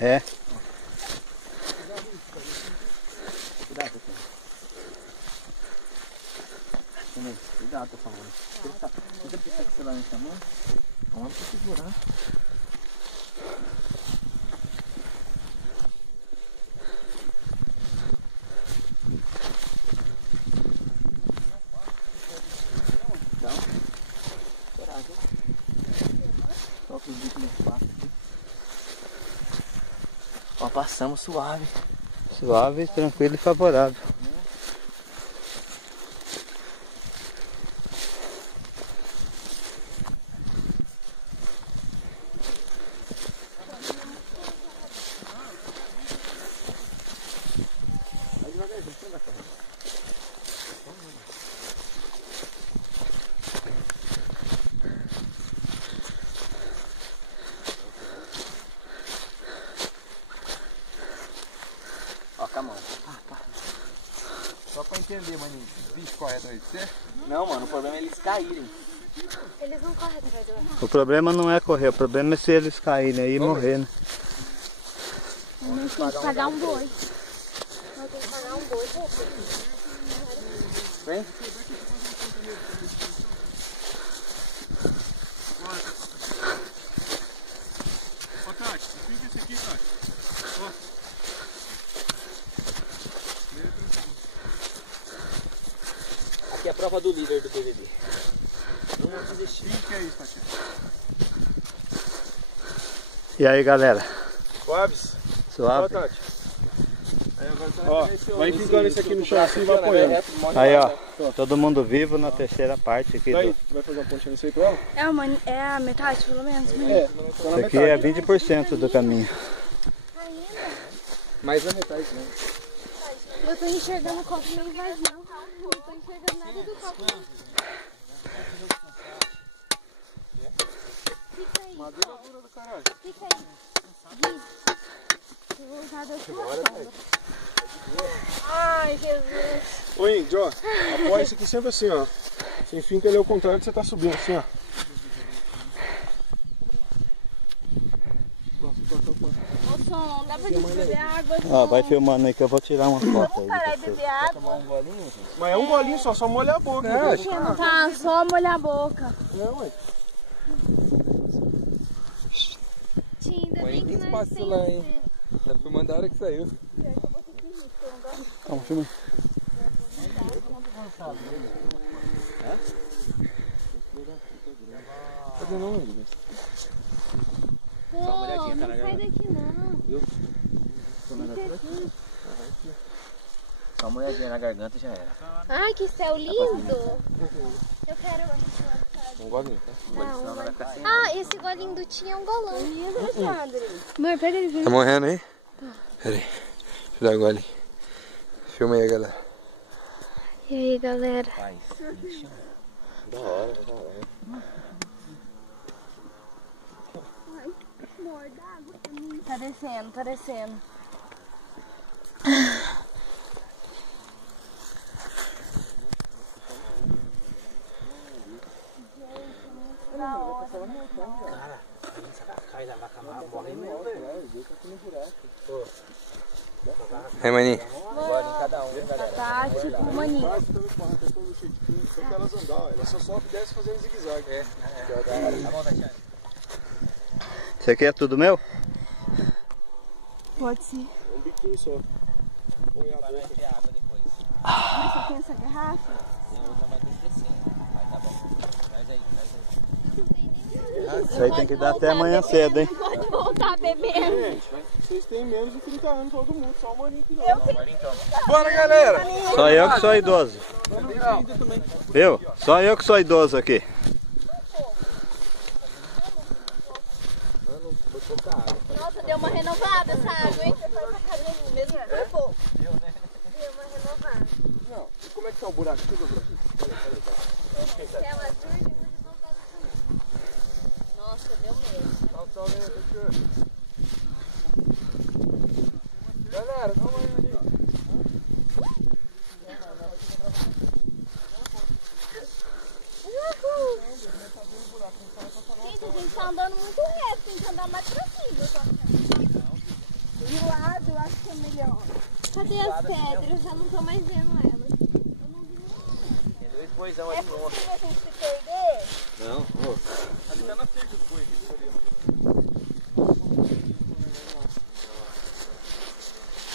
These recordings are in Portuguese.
É. Cuidado, Tatiana. Cuidado, tô falando. Você tem que ficar com o celular nessa mão? Vamos pra segurar. Então, coragem. Toca os bicos no espaço aqui. Ó, passamos suave. Suave, tranquilo e favorável. Vai devagarzinho, você não vai correr. Ó, com a mão. Só pra entender, maninho, os bichos correm atrás de você? Não, mano, o problema é eles caírem. Eles não correm atrás do outro. O problema não é correr, o problema é se eles caírem aí e morrer, né? Tem que pagar um boi. Eu tenho que pagar um boi. Vem. Ó, Tati, explica esse aqui, Tati. Ó. Aqui é a prova do líder do BBB. Não vou desistir. O que é isso, Tati? E aí, galera? Suaves? Ó, Suave? Tati. Ó, vai ficando esse aqui no chão assim e vai apoiando. Aí, ó, todo mundo vivo na terceira parte aqui Daí, do... tu vai fazer uma pontinha nesse aí com ela? É a metade, pelo menos? É, só na Isso aqui metade. é 20% do caminho. Mais na metade, né? Eu tô enxergando o copo meio vazio. Não tô enxergando nada do copo. Fica aí. Madeira dura do caralho. Fica aí. Gui, eu vou usar da sua sombra. Ai, Jesus. Ô, Índio, ó, apoia isso aqui sempre assim, ó. Você finca ele ao contrário que você tá subindo, assim, ó. Ô, som, dá pra gente beber água? Ó, vai filmando aí que eu vou tirar uma foto Vamos aí. parar e beber água? Mas é um golinho só molhar a boca. Né? Tá, só molhar a boca. É, ué. Ainda bem que nós espaço temos lá, hein? Tá filmando a hora que saiu. Calma, filma. Cadê não, Índio? Pô, não sai daqui não. Viu? Fica aqui. Só uma olhadinha na garganta e já era. Ai, que céu lindo. Eu quero... Um golinho, tá? Senão não vai ficar sem Ah, esse golinho do Tim é um golão. Amor, pega ele. Tá morrendo aí? Pera aí. Deixa eu dar um golinho. Filma aí, galera. E aí, galera? paz. Da hora, da hora. Tá descendo, tá descendo. Cara, cai da vaca morre mesmo, velho. Aí, maninho. Agora em cada um, galera. Tá, tipo, maninho. Pra elas andar, ela só sobe e desce fazendo zigue-zague. É. Tá bom, Tatiana? Isso aqui é tudo meu? Pode ser. Um biquinho só. Põe a Vai boca. encher água depois. Mas você tem essa garrafa? Eu uso uma vez descendo. Vai, tá bom. Traz aí. Isso aí tem que dar até amanhã cedo, hein? Pode voltar bebendo. Gente, vocês têm menos de 30 anos todo mundo, só o maninho que não. Agora então. Bora, galera! Só eu que sou idoso. Viu? Só eu que sou idoso aqui. Nossa, deu uma renovada essa água, hein? Você foi pra academia mesmo por pouco. Deu uma renovada. Não, e como é que tá o buraco? Deixa eu ver o buraco. Ela surge e renovada também. Nossa, deu mesmo. Galera, dá uma olhada ali. Uhul! Gente, a gente tá andando muito reto, tem que andar mais pra cima. De lado, eu acho que é melhor. Cadê as pedras? Eu já não tô mais vendo elas. Eu não vi nenhuma. Tem 2 boizão É ali no possível a gente se perder? Não, ó. Ali tá na cerca dos boi.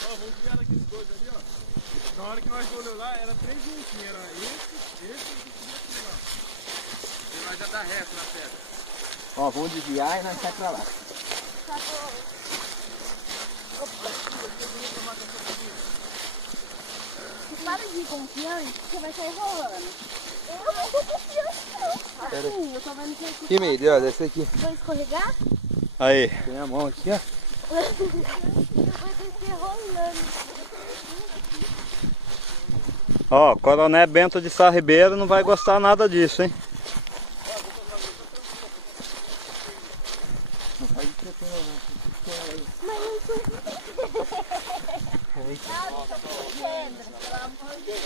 Ó, vamos desviar daqueles dois ali, ó. Na hora que nós olhamos lá, era 3 juntinhos. Era esse e aquele lá. E nós já dá reto na pedra. Ó, vamos desviar e nós sai pra lá. Tá bom. Para de ir confiante, você vai sair rolando. Eu não tô confiante, não. Assim, eu tô vendo que aqui. Que medo, ó, desce aqui. Vou escorregar? Aí. Tem a mão aqui, ó. Vai descer rolando. Ó, Coronel Bento de Sá Ribeiro não vai gostar nada disso, hein? Mas não sou. Pedra, pelo amor de Deus.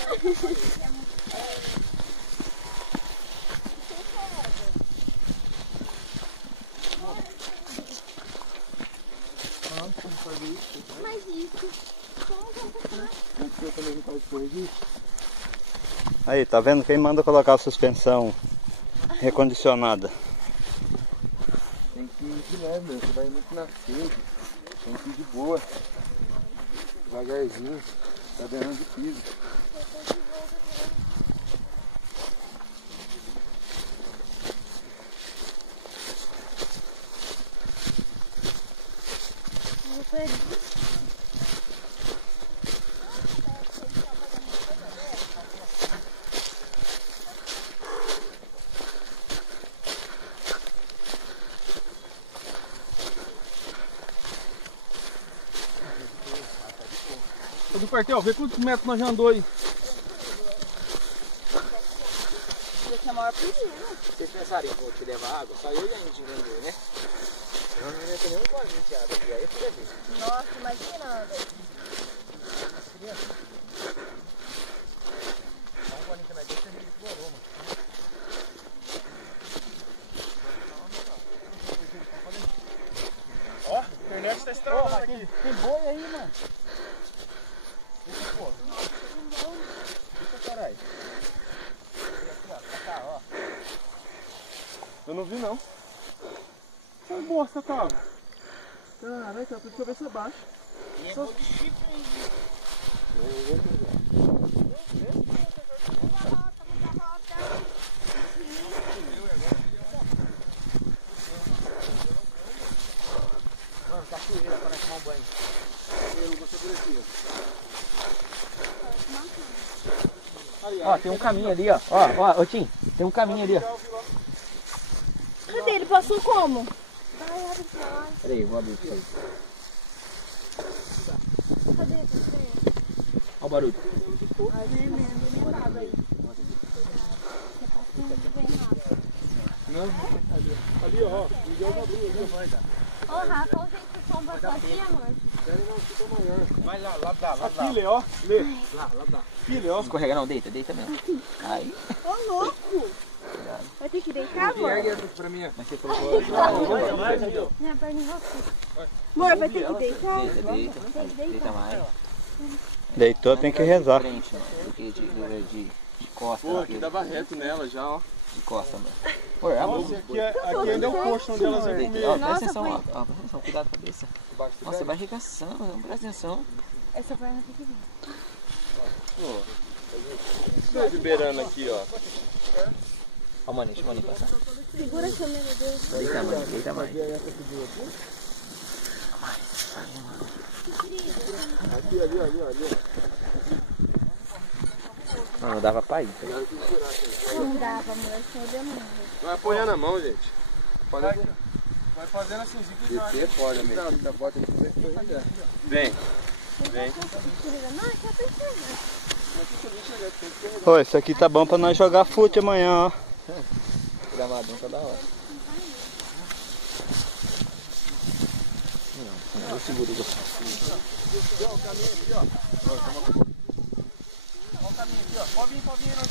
Mas isso, como Eu também não faz corrigir. Aí, tá vendo? Quem manda colocar a suspensão recondicionada? Tem que ir de leve, meu. Você vai muito na sede. Tem que ir de boa. Devagarzinho. Tá dando de piso. Ô do quartel, vê quantos metros nós já andou aí. Esse é o maior perigo. Vocês pensariam que eu vou te levar água? Só eu e a gente vendeu, né? Eu não ia ter nenhum colinho de água aqui, aí eu fiquei ver. Nossa, imagina, velho. Dá um colinho que nós deixamos, ele explorou, mano. Ó, a internet tá estralando aqui. Tem boi aí, mano. Eita, caralho. Aqui, ó, pra cá, ó. Eu não vi não. Que bosta tava. Caralho, tá tudo de cabeça baixa. E é boi de chifre Mano, cachoeira pra nós tomar um banho. Eu vou segurar aqui, Ó, tem um caminho ali, ó. Ó, Tim, tem um caminho ali, ó. Cadê? Ele passou como? Peraí, eu vou abrir isso aí. Cadê? Ó o barulho. Ali, ó. Miguel já abriu ali, vai dar. Ô, Rafa, onde é que sombra só aqui, amor? Vai lá, lá dá. Aqui, Lê, ó. Lê. Lá dá. Aqui, Lê, ó. Escorrega não, deita mesmo. Aí. Ô, louco! Vai ter que deitar, amor? Ergue essa pra mim, ó. Mas você colocou. Minha perna enroscou. Amor, vai ter que deitar? Deita. Deita mais. Deitou, tem que rezar. Frente, mano. Do que de costa. Pô, aqui dava reto nela já, ó. De costa, mano. Pô, é a mão. Aqui ainda é o coxo onde elas iam comer. Ó, presta atenção, ó. Presta atenção, cuidado com a cabeça. Nossa, vai arregaçando, não presta atenção. Essa perna tem que vir. Estou liberando aqui, ó. Ó, maninho, deixa o maninho passar. Segura a câmera dele. Deita mais, deita mais. Aqui, ali. Não dava pra ir. Não dava, amor. Só deu mesmo. Vai apoiando a mão, gente. Vai fazendo assim, Descer fora, mesmo. Da bota aqui, Vem. Não, é só pensar. Pô, isso aqui tá bom pra nós jogar fute amanhã, ó. Gramadão tá da hora. Não, eu seguro você. Ó, o caminho aqui, ó. Ó o caminho aqui, ó. Pode vir não,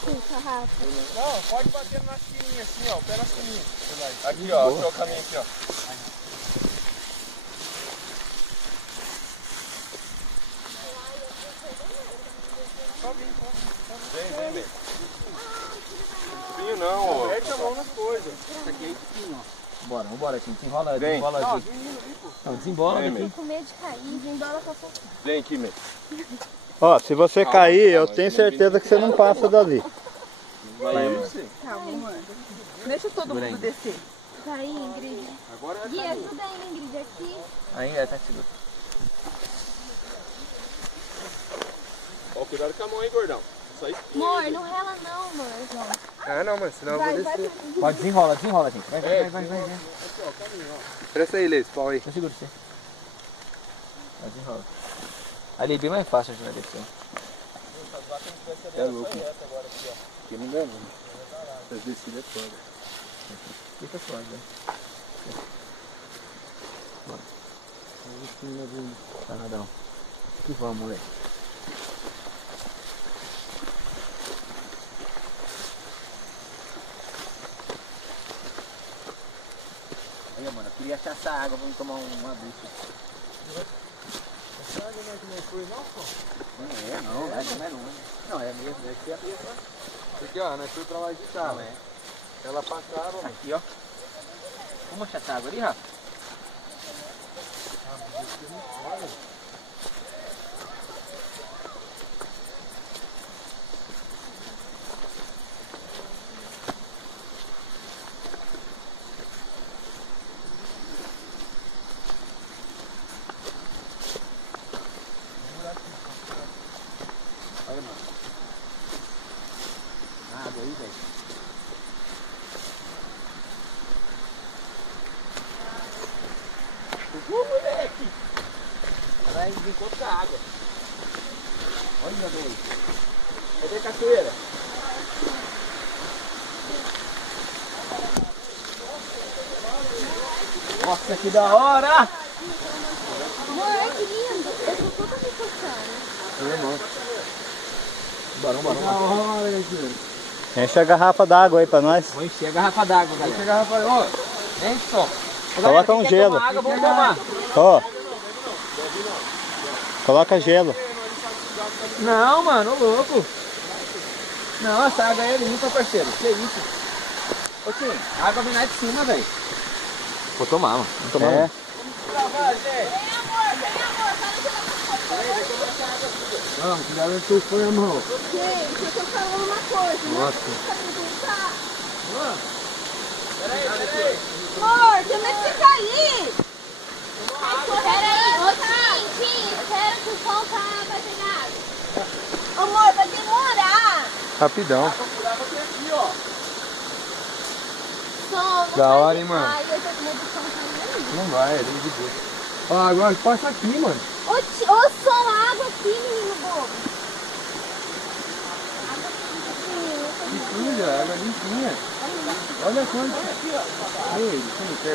Puxa, Rafa. Não, pode bater nas fininhas assim, ó. O pé nas fininhas. Aqui, ó. Aqui é o caminho aqui, ó. Bora, vambora, Tim. Desenrola aqui. Não, desembola Vem, aqui. Tô com medo de cair, desembola com a foto. Vem aqui, meu. Ó, se você cair, eu tenho certeza que você não passa dali. Vai você. Calma, mano. Deixa todo mundo descer. Tá aí, Ingrid. Agora Gui, ajuda aí, Ingrid, aqui. Ainda tá seguro. Ó, cuidado com a mão aí, gordão. Isso aí. Amor, não rela não, amor. Ah, não, mas senão eu vou descer. Pode, desenrola, Tim. Vai. Presta aí, Lê, esse pau aí. Eu seguro você. Vai, desenrola. Ali é bem mais fácil a gente vai descer. É louco. Aqui não dá, não. Essas descidas é foda. Fica suave, né? Bora. Tá nadão. Que vamos, moleque. Aí, mano, eu queria achar essa água pra tomar uma ducha. Essa água não é que não foi, não, pô? Não, é mesmo, deve ser aqui. Porque, ó, nós fomos pra lá de cá, né? Ela passava, Aqui, ó. Vamos achar essa água ali, Rafa? Olha, mano. Água aí, velho. Moleque! Vai de encontro com a água. Olha, doido. Cadê a cachoeira? Nossa, que da hora! Amor, que lindo. Eu tô toda me coçando. Bora. Enche a garrafa d'água aí pra nós. Vou encher a garrafa d'água, galera. Enche a garrafa d'água. Enche só. Coloca um gelo. Água, vamos tomar. Ó. Coloca gelo. Não, mano, louco. Não, essa água aí é limpa, parceiro. Que isso? Ô, Tim, a água vem lá de cima, velho. Vou tomar, mano. Vou tomar. É. Não, cuidado com o tufo, irmão. Gente, eu tô falando uma coisa. Nossa. Peraí. Amor, tem medo de cair. Peraí, ô Tim, espera que o pão vai pegar. Amor, vai demorar. Rapidão. Da hora, hein, mano? Ai, eu tô com medo de pão cair. Não vai, é de boa. Ah, agora passa aqui, mano. Ô, som, água aqui, menino bobo. Água aqui, Limpinha, água limpinha. Olha a coisa. Aí, deixa eu